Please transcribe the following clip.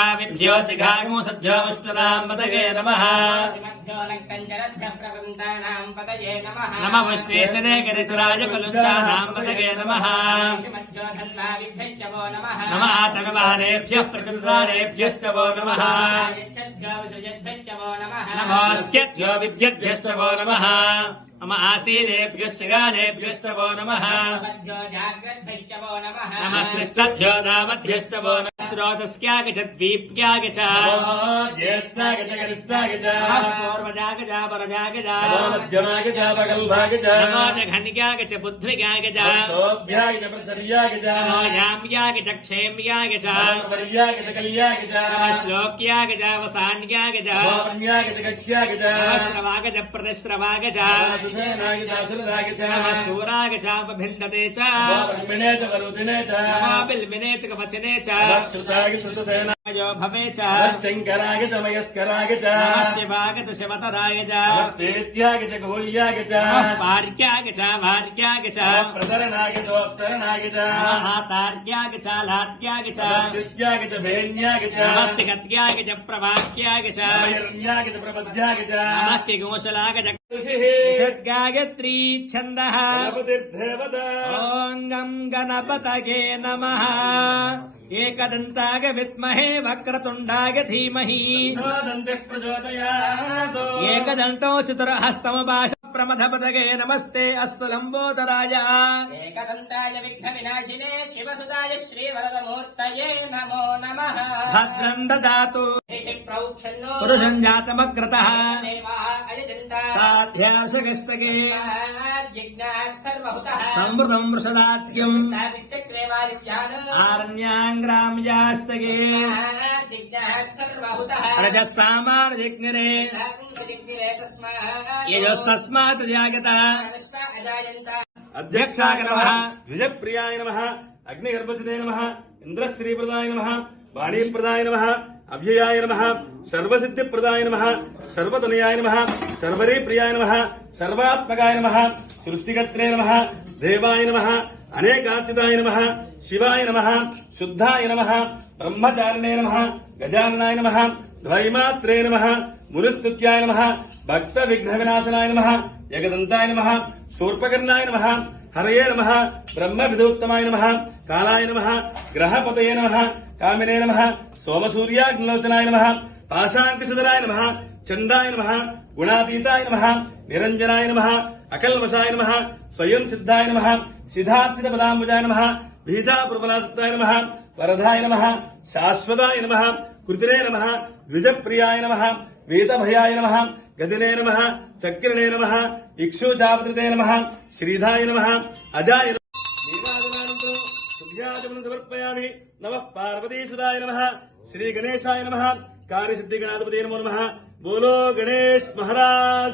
काव्यभ्यो जिघागो सद्यो विष्णुनां पतये नमः नमः विश्वेशने गिरिसुराय कलुञ्चानां पतये नमः नमः तन्वानेभ्यः प्रतिदानेभ्यश्च वो नमः नमोऽस्यभ्यो विद्यभ्यश्च वो नमः मम आसीनेभ्यश्च गानेभ्यश्च वो नमः नमस्कृष्टभ्यो नामभ्यश्च वो नमः स्रोतस्यागच्छद्वीप्याग च ज्येष्ठाग च गरिष्ठाग च पूर्वजाग च परजाग च मध्यमाग च पगल्भाग च नमो जघन्याग च बुद्ध्विगाग च सोऽभ्याग च प्रसर्याग च नमो याम्याग च क्षेम्याग च वर्याग च कल्याग च श्लोक्याग च वसान्याग च वन्याग च कक्ष्याग च श्रवाग च प्रतिश्रवाग च सुसेनाग च सुरदाग च शूराग च उपभिन्दते च ब्रह्मणे च वरुदिने च बिल्मिने च कवचने च श्रुताग श्रुतसेना जो भवे च शङ्कराग च मयस्कराग च शिवाग च शिवतराग च नमस्तेत्याग च गोल्याग च पार्क्याग च भार्क्याग च प्रतरणाग च उत्तरणाग च तार्क्याग च लार्क्याग च शिष्याग च भेण्याग च नमस्तिगत्याग च प्रभाक्याग च हिरण्याग च प्रपद्याग च नमस्ति गोशलाग च गायत्री छन्दः गणपतिर्देवता ॐ गं गणपतये नमः एकदन्ताय विद्महे वक्रतुण्डाय धीमहि दन्ते प्रचोदयात् एकदन्तो चतुर्हस्तमपाश प्रमथपतये नमस्ते अस्तु लम्बोदराय एकदन्ताय विघ्नविनाशिने शिवसुताय श्रीवरदमूर्तये नमो नमः भद्रं ददातु प्रौक्षन्नो पुरुषं जातमग्रतः देवाः अयजन्ता साध्यासगस्तके जिज्ञात् सर्वहुतः संवृतं वृषदात्स्यम् स्थापिश्चक्रे वायुव्यान् आरण्याङ्ग्राम्यास्तके जिज्ञात् सर्वहुतः प्रजः सामानजिग्निरे जिग्निरे तस्मात् यजस्तस्मात् जागतः अजायन्त अध्यक्षाय नमः द्विजप्रियाय नमः अग्निगर्भसिते नमः इन्द्रश्रीप्रदाय नमः वाणीप्रदाय नमः अभ्ययाय नमः सर्वसिद्धिप्रदाय नमः सर्वतनयाय नमः सर्वरीप्रियाय नमः सर्वात्मकाय नमः सृष्टिकर्त्रे नमः देवाय नमः अनेकार्चिताय नमः शिवाय नमः शुद्धाय नमः ब्रह्मचारिणे नमः गजाननाय नमः द्वैमात्रे नमः मुनिस्तुत्याय नमः भक्तविघ्नविनाशनाय नमः एकदन्ताय नमः शूर्पकर्णाय नमः हरये नमः ब्रह्मविदोत्तमाय नमः कालाय नमः ग्रहपतये नमः कामिने नमः सोमसूर्याग्निलोचनाय नमः पाशाङ्कुशधराय नमः चण्डाय नमः गुणातीताय नमः निरञ्जनाय नमः अकल्मषाय नमः स्वयं सिद्धाय नमः सिद्धार्थितपदाम्बुजाय नमः बीजापुरबलासक्ताय नमः वरदाय नमः शाश्वताय नमः कृतिने नमः द्विजप्रियाय नमः वेदभयाय नमः गदिने नमः चक्रिणे नमः इक्षुजापत्रिते नमः श्रीधाय नमः अजाय शुद्ध्याचमनं समर्पयामि नमः पार्वतीसुताय नमः श्रीगणेशाय नमः कार्यसिद्धिगणाधिपते नमो नमः बोलो गणेश महाराज।